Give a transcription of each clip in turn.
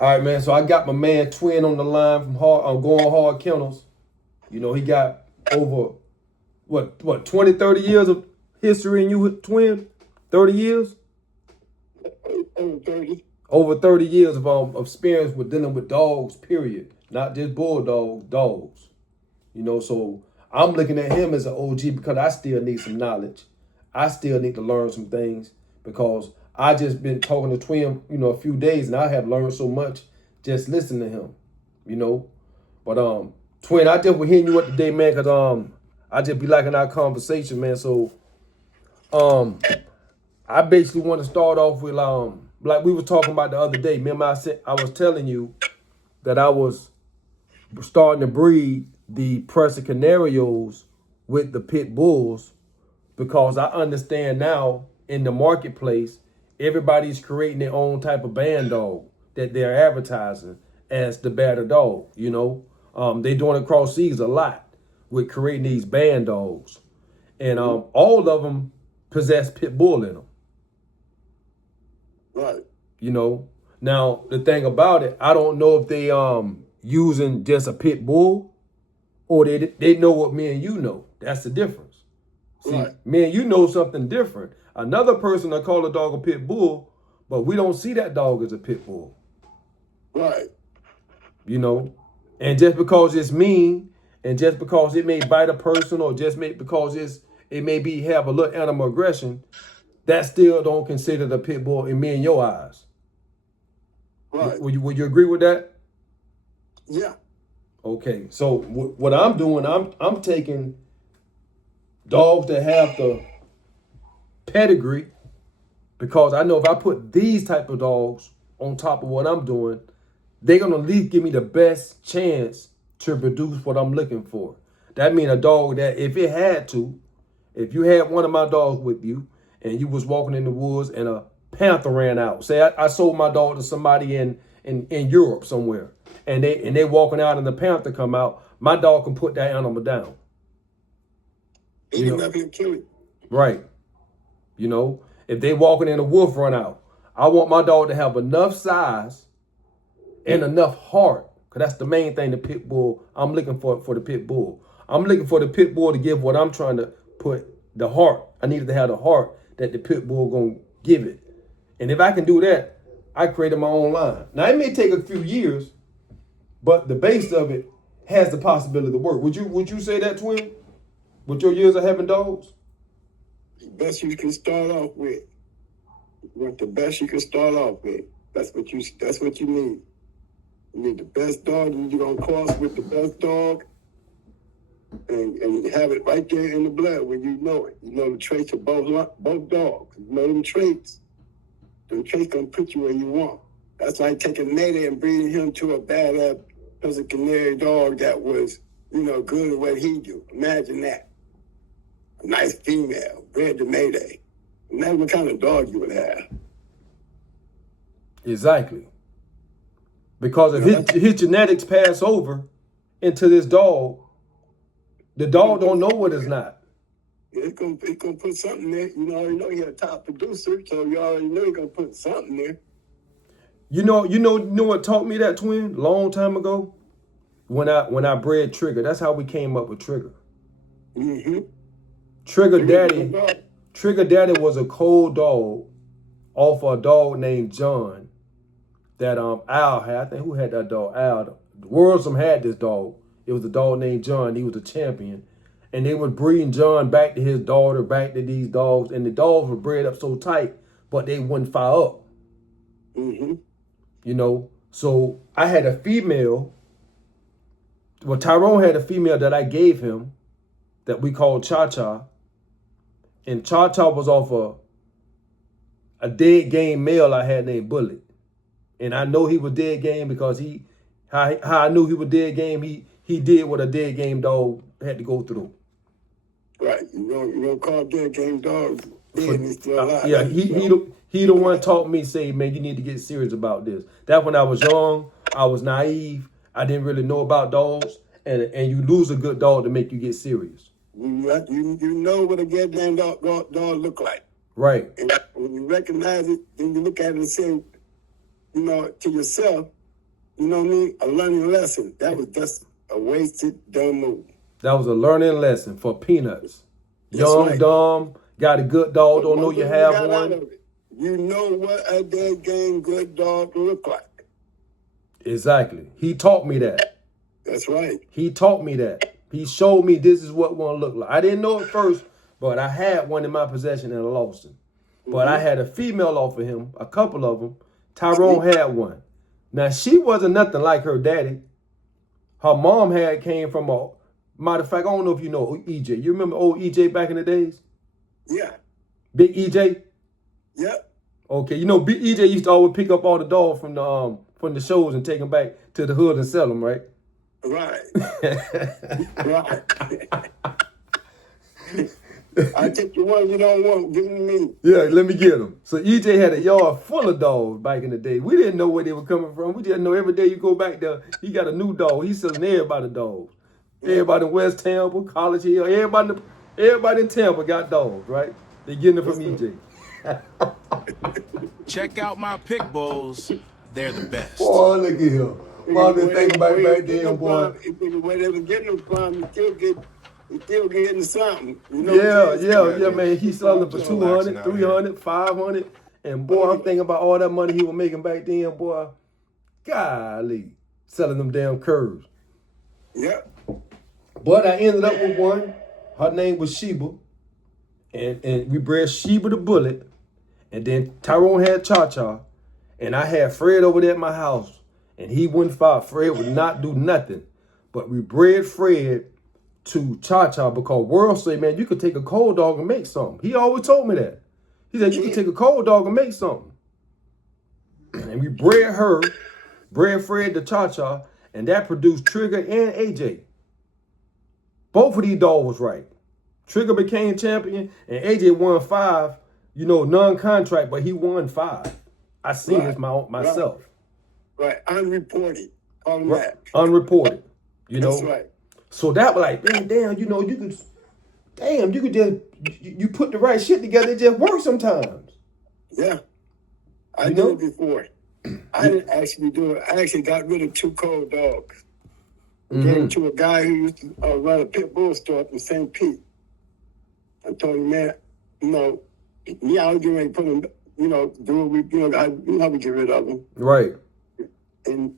All right, man. So I got my man Twin on the line from Going Hard Kennels. You know, he got over what 20, 30 years of history in you, Twin? 30 years? Over 30. Over 30 years of experience with dealing with dogs, period. Not just bulldogs, dogs. You know, so I'm looking at him as an OG because I still need some knowledge. I still need to learn some things because I just been talking to Twin, a few days, and I have learned so much just listening to him, you know. But Twin, I just was hitting you up today, man, because I just be liking our conversation, man. So I basically want to start off with like we were talking about the other day. Remember I was telling you that I was starting to breed the Prussia Canarios with the Pitbulls because I understand now in the marketplace, everybody's creating their own type of band dog that they're advertising as the better dog, you know. They're doing across seas a lot with creating these band dogs. And all of them possess Pitbull in them. Right. You know. Now, the thing about it, I don't know if they using just a Pitbull or they know what me and you know. That's the difference. See, Right. me and you know something different. Another person will call a dog a pit bull, but we don't see that dog as a pit bull. Right. You know? And just because it's mean, and just because it may bite a person, or just because it may be have a little animal aggression, that still don't consider the pit bull in me and your eyes. Right. Would you agree with that? Yeah. Okay. So what I'm doing, I'm taking dogs that have the pedigree, because I know if I put these type of dogs on top of what I'm doing, they're gonna at least give me the best chance to produce what I'm looking for. That means a dog that if you had one of my dogs with you and you was walking in the woods and a panther ran out. Say I sold my dog to somebody in Europe somewhere, and they walking out and the panther come out, my dog can put that animal down. Ain't nothing to kill it. Right. You know, if they walking in a wolf run out, I want my dog to have enough size and enough heart, because that's the main thing the pit bull, I'm looking for the pit bull. I'm looking for the pit bull to give what I'm trying to put, the heart. I needed to have the heart that the pit bull gonna give it. And if I can do that, I created my own line. Now, it may take a few years, but the base of it has the possibility to work. Would you say that, Twin? With your years of having dogs? The best you can start off with. What the best you can start off with. That's what you need. You need the best dog, and you're gonna cross with the best dog, and you have it right there in the blood when you know it. You know the traits of both dogs. You know them traits. Them traits gonna put you where you want. That's like taking Nate and breeding him to a badass Prussia Canary dog that was, good at what he do. Imagine that. A nice female, bred to Mayday. Imagine what kind of dog you would have. Exactly. Because if his genetics pass over into this dog, the dog don't know what it's not. It's gonna put something there. You already know you're a top producer, so you already know you're gonna put something there. You know what taught me that, Twin? Long time ago, when I bred Trigger. That's how we came up with Trigger. Mm-hmm. Trigger Daddy was a cold dog off a dog named John that Al had. I think who had that dog? Al. Worldsome had this dog. It was a dog named John. He was a champion. And they were breeding John back to his daughter, back to these dogs. And the dogs were bred up so tight, but they wouldn't fire up. Mm-hmm. You know, so I had a female. Well, Tyrone had a female that I gave him that we called Cha-Cha. And Cha-Cha was off a dead game male I had named Bullet. And I know he was dead game because how I knew he was dead game, he did what a dead game dog had to go through. Right. You don't call dead game dogs dead and he's still alive. Yeah, he the one taught me, say, man, you need to get serious about this. That when I was young, I was naive. I didn't really know about dogs. And you lose a good dog to make you get serious. You know what a goddamn dog look like. Right. And when you recognize it, then you look at it and say, to yourself, you know what I mean? A learning lesson. That was just a wasted, dumb move. That was a learning lesson for Peanuts. That's Young, right. dumb, got a good dog, don't know One you thing have got out one. of it, you know what a dead game good dog look like. Exactly. He taught me that. That's right. He taught me that. He showed me this is what one look like. I didn't know it first, but I had one in my possession and I lost him. But I had a female off of him, a couple of them. Tyrone had one. Now, she wasn't nothing like her daddy. Her mom came from a, matter of fact, I don't know if you know EJ. You remember old EJ back in the days? Yeah. Big EJ? Yep. Okay, you know, Big EJ used to always pick up all the dogs from the shows and take them back to the hood and sell them, right? Right. Right. I take the one you don't want, give them to me. Yeah, let me get them. So EJ had a yard full of dogs back in the day. We didn't know where they were coming from. We just know every day you go back there, he got a new dog. He's selling everybody dogs. Everybody in West Tampa, College Hill, everybody in Tampa got dogs, right? They getting it from EJ. Check out my Pitbulls. They're the best. Boy, look at him. Boy, I've been thinking about it back then, boy. The way they were getting them from, you still getting something. You know Yeah, man. He's selling for 200, 300, 500. And boy, I'm thinking about all that money he was making back then, boy. Golly. Selling them damn curves. Yep. But I ended up with one. Her name was Sheba. And we bred Sheba the Bullet. And then Tyrone had Cha-Cha. And I had Fred over there at my house. And he wouldn't fight. Fred would not do nothing. But we bred Fred to Cha-Cha because World say, man, you could take a cold dog and make something. He always told me that. He said, you could take a cold dog and make something. And we bred Fred to Cha-Cha, and that produced Trigger and AJ. Both of these dogs was right. Trigger became champion, and AJ won 5, non-contract, but he won 5. I seen this myself. Right, unreported. On that. Unreported, That's right. So that was like, damn, you could just, you put the right shit together, it just works sometimes. Yeah. I did it before. I didn't actually do it. I actually got rid of 2 cold dogs. Gave them to a guy who used to run a Pitbull store up in St. Pete. I told him, man, I was getting ready to put them, do what we, how we get rid of them. Right. And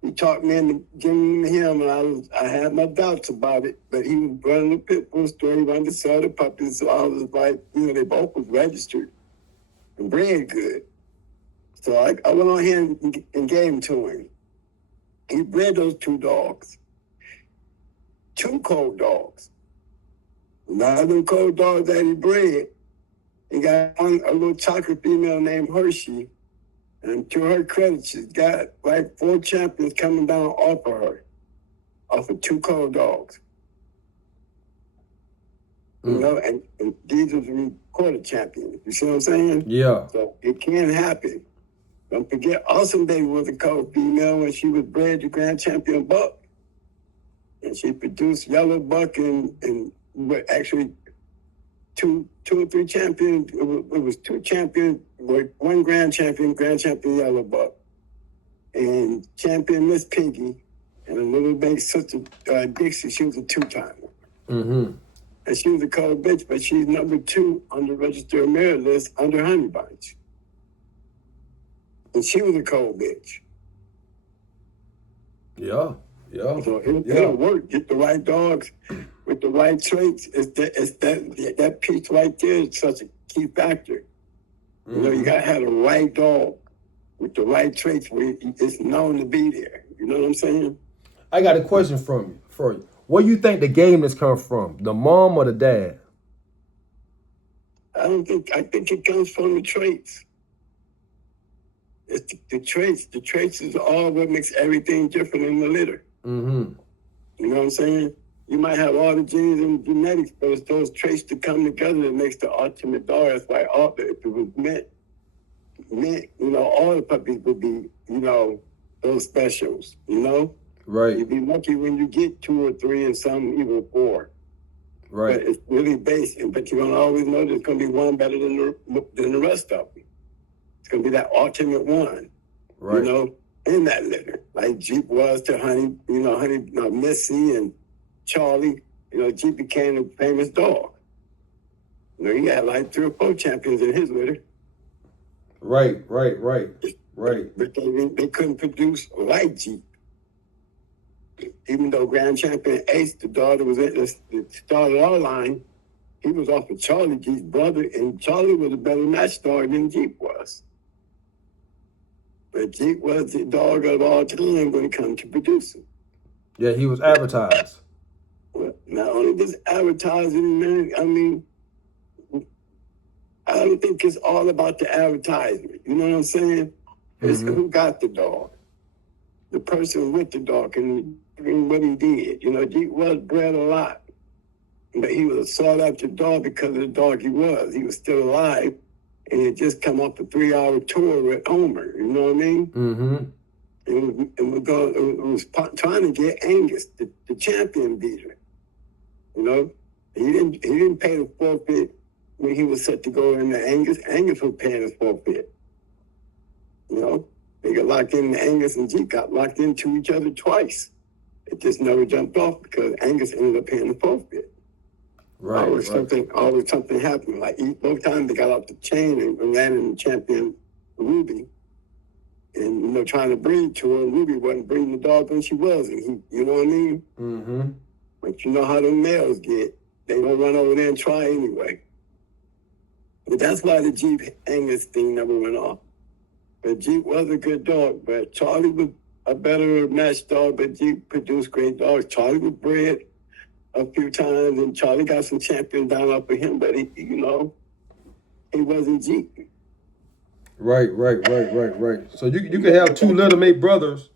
he talked me into giving him, and I had my doubts about it, but he was running a Pitbull store. He wanted to sell the puppies, so I was like, they both was registered and bred good. So I went on here and gave them to him. He bred those 2 dogs. 2 cold dogs. None of them cold dogs that he bred, he got a little chocolate female named Hershey. And to her credit, she's got like 4 champions coming down off of her, off of 2 cold dogs. And these are recorded champions. You see what I'm saying? Yeah. So it can happen. Don't forget, Awesome Baby was a cold female when she was bred to Grand Champion Buck. And she produced Yellow Buck and actually 2 or 3 champions. It was 2 champions, 1 Grand Champion Yellow Buck, and Champion Miss Piggy, and a little big sister Dixie. She was a 2-timer. And she was a cold bitch, but she's number 2 on the Register of Merit list under Honey Bunch. And she was a cold bitch. Yeah. So it'll work. Get the right dogs with the right traits. That piece right there is such a key factor. You gotta have the right dog with the right traits where it's known to be there. You know what I'm saying? I got a question for you. Where you think the game has come from? The mom or the dad? I think it comes from the traits. It's the traits. The traits is all what makes everything different in the litter. You know what I'm saying? You might have all the genes and genetics, but it's those traits to come together that makes the ultimate dog. That's why if it was meant, all the puppies would be, those specials, Right. You'd be lucky when you get 2 or 3 and some even 4. Right. But it's really basic. But you're going to always know there's going to be one better than the rest of them. It's going to be that ultimate one, Right. in that litter, like Jeep was to Honey, Missy and Charlie. Jeep became a famous dog. He had like 3 or 4 champions in his litter. Right. But they couldn't produce like Jeep. Even though Grand Champion Ace, the dog that was that started our line, he was off of Charlie, Jeep's brother, and Charlie was a better match dog than Jeep was. But Jeep was the dog of all time when it comes to producing. Yeah, he was advertised. Well, not only just advertising, man, I mean, I don't think it's all about the advertisement. You know what I'm saying? It's who got the dog. The person with the dog and what he did. Jeep was bred a lot. But he was a sought-after dog because of the dog he was. He was still alive, and he had just come off a 3-hour tour with Omer. You know what I mean? Mm-hmm. It was trying to get Angus, the champion beater. He didn't pay the forfeit when he was set to go into Angus. Angus was paying his forfeit. They got locked in. Angus and Jeep got locked into each other twice. It just never jumped off because Angus ended up paying the forfeit. Always something happened. Like both times they got off the chain and ran in the champion Ruby. And trying to breed to her, Ruby wasn't breeding the dog when she was, and you know what I mean? Mm-hmm. But you know how them males get. They don't run over there and try anyway. But that's why the Jeep Angus thing never went off. But Jeep was a good dog, but Charlie was a better match dog, but Jeep produced great dogs. Charlie was bred a few times, and Charlie got some champions down off of him, but he wasn't Jeep. Right. So you can have 2 littermate brothers,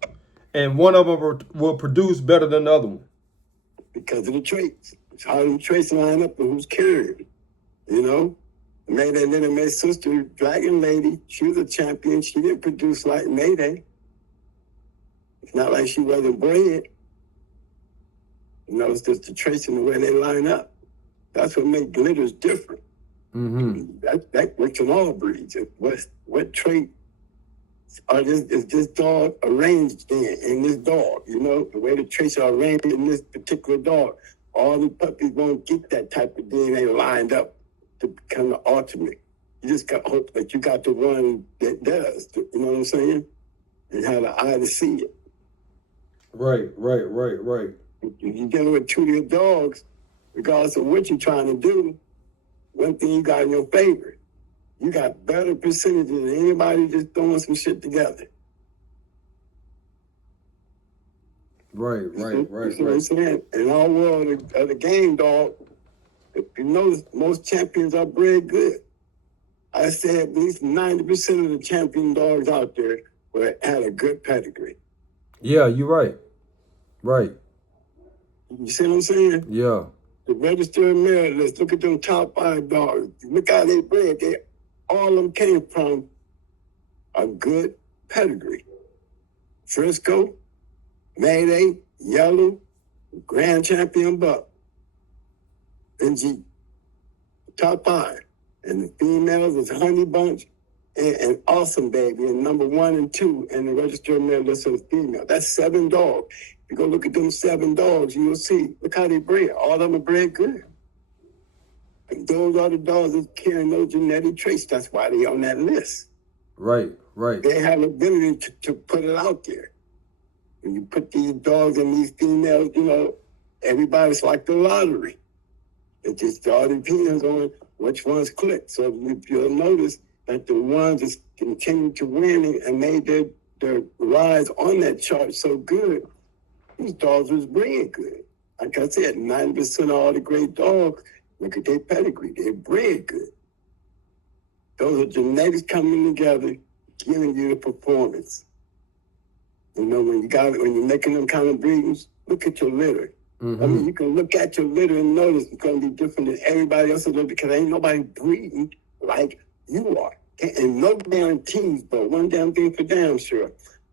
and one of them will produce better than the other one. Because of the traits. It's how the traits line up and who's carrying. Mayday Little May's sister, Dragon Lady, she was a champion. She didn't produce like Mayday. It's not like she wasn't bred. It's just the traits and the way they line up. That's what makes litters different. Mm-hmm. That works in all breeds. What trait is this dog arranged in this dog? The way the traits are arranged in this particular dog. All the puppies won't get that type of DNA lined up to become the ultimate. You just got to hope that you got the one that does. You know what I'm saying? And have the eye to see it. Right. If you're dealing with 2 of your dogs, regardless of what you're trying to do, one thing you got in your favor, you got better percentages than anybody just throwing some shit together. Right. What I'm saying? In our world of the game, dog, if you notice, most champions are bred good. I say at least 90% of the champion dogs out there had a good pedigree. Yeah, you're right. Right. You see what I'm saying? Yeah. The registered merit list, look at them top 5 dogs. Look how they bred. All of them came from a good pedigree. Frisco, Mayday, Yellow, Grand Champion Buck, and Jeep. Top 5. And the females is Honey Bunch and Awesome Baby, and number 1 and 2 in the registered merit list of the female. That's 7 dogs. If you go look at them 7 dogs, you'll see. Look how they bred. All of them are bred good. And those are the dogs that carry no genetic traits. That's why they're on that list. Right. They have the ability to put it out there. When you put these dogs and these females, everybody's like the lottery. It just all depends on which ones click. So if you'll notice that the ones that continue to win and made their rise on that chart so good, these dogs was bred good. Like I said, 90% of all the great dogs, look at their pedigree. They're bred good. Those are genetics coming together, giving you the performance. When you're making them kind of breedings, look at your litter. Mm-hmm. I mean, you can look at your litter and notice it's going to be different than everybody else's litter because ain't nobody breeding like you are. And no guarantees, but one damn thing for damn sure.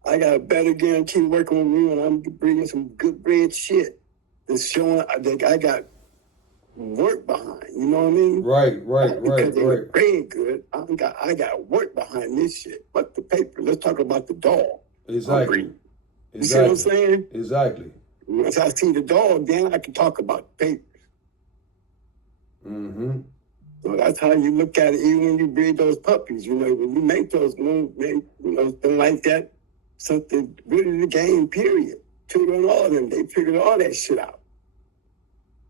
I got a better guarantee working with me when I'm breeding some good bred shit. It's showing that I got work behind. You know what I mean? Right. Because they were bred good. I got work behind this shit. But the paper, let's talk about the dog. Exactly. You see what I'm saying? Exactly. Once I see the dog, then I can talk about the paper. Mm-hmm. So that's how you look at it, even when you breed those puppies. You know, when you make those moves, something like that, something really the game, period. Tutor and all of them, they figured all that shit out.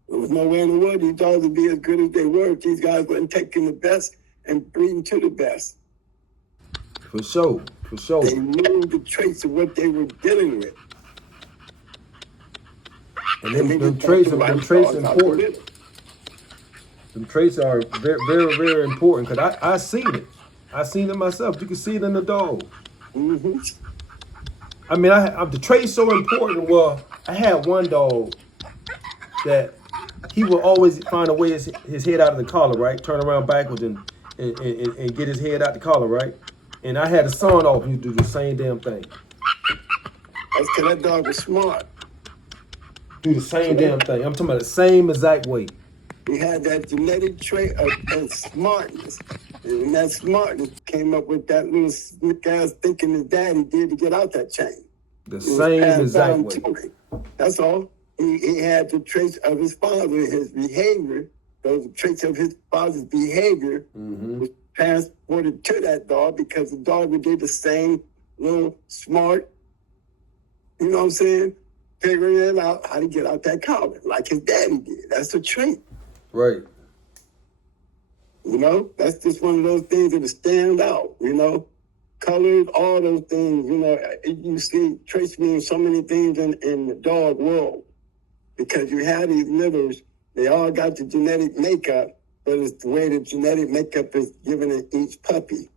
There was no way in the world these dogs would be as good as they were if these guys wasn't taking the best and breeding to the best. For sure. For sure. They knew the traits of what they were dealing with. And them traits are important. Them traits are very, very, very important because I seen it. I seen it myself. You can see it in the dog. Mm-hmm. I mean, the trait's so important. Well, I had one dog that he would always find a way his head out of the collar, right? Turn around backwards and get his head out the collar, right? And I had a son off, he do the same damn thing. That's because that dog was smart. Do the same damn thing. I'm talking about the same exact way. He had that genetic trait of smartness. And that smartness came up with that little slick ass thinking his daddy did to get out that chain. The same exact way. That's all. He had the traits of his father, his behavior. Those traits of his father's behavior was transported to that dog because the dog would do the same little smart, you know what I'm saying? Figuring out how to get out that collar like his daddy did. That's a trait. Right. You know, that's just one of those things that stand out, you know. Colors, all those things, you know. You see traits mean so many things in the dog world because you have these litters, they all got the genetic makeup, but it's the way the genetic makeup is given in each puppy.